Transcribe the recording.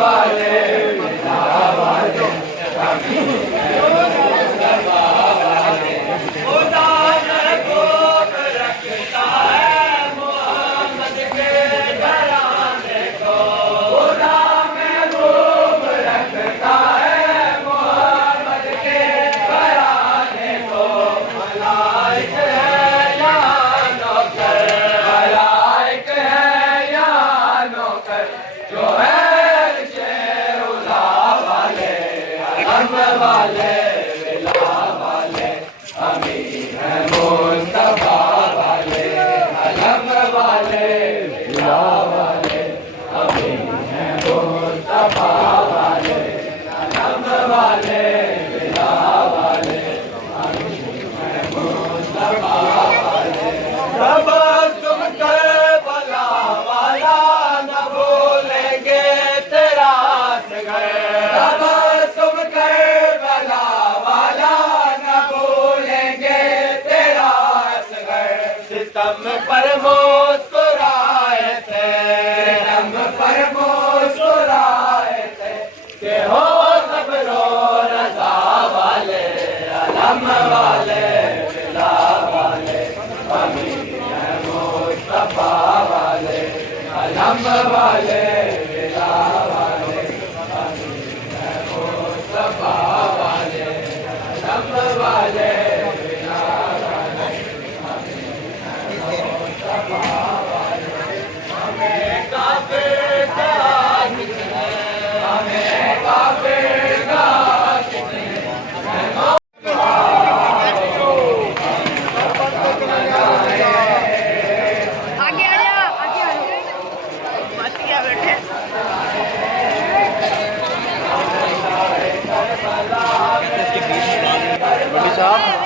वाले विला वाले खुदा महबूब रखता है मोहम्मद के घराने को खुदा महबूब रखता है मोहम्मद के घराने को मलाइक है यहाँ नौकर मलाइक है यहाँ नौकर जो है शेरुला वाले अलम वाले विला वाले अमीर है मुस्तफा वाले अलम वाले विला वाले अमीर है मुस्तफा वाले अलम वाले विला वाले अमीर है मुस्तफा वाले तबस्सुम करबला वाला न भूलेंगे तेरा असगर तबस्सुम करबला वाला न भूलेंगे तेरा असगर सितम पर मुस्कुराए थे सितम पर मुस्कुराए थे कि हो सब्रो रज़ा वाले अलम वाले विला वाले अमीर है मुस्तफा वाले अलम वाले विला वाले अमीर है मुस्तफा वाले अलम वाले विला वाले अमीर है मुस्तफा वाले हमें काफिर का किसने हमें काफिर का किसने आगे आ जा बच गया बेटे बड़ी साहब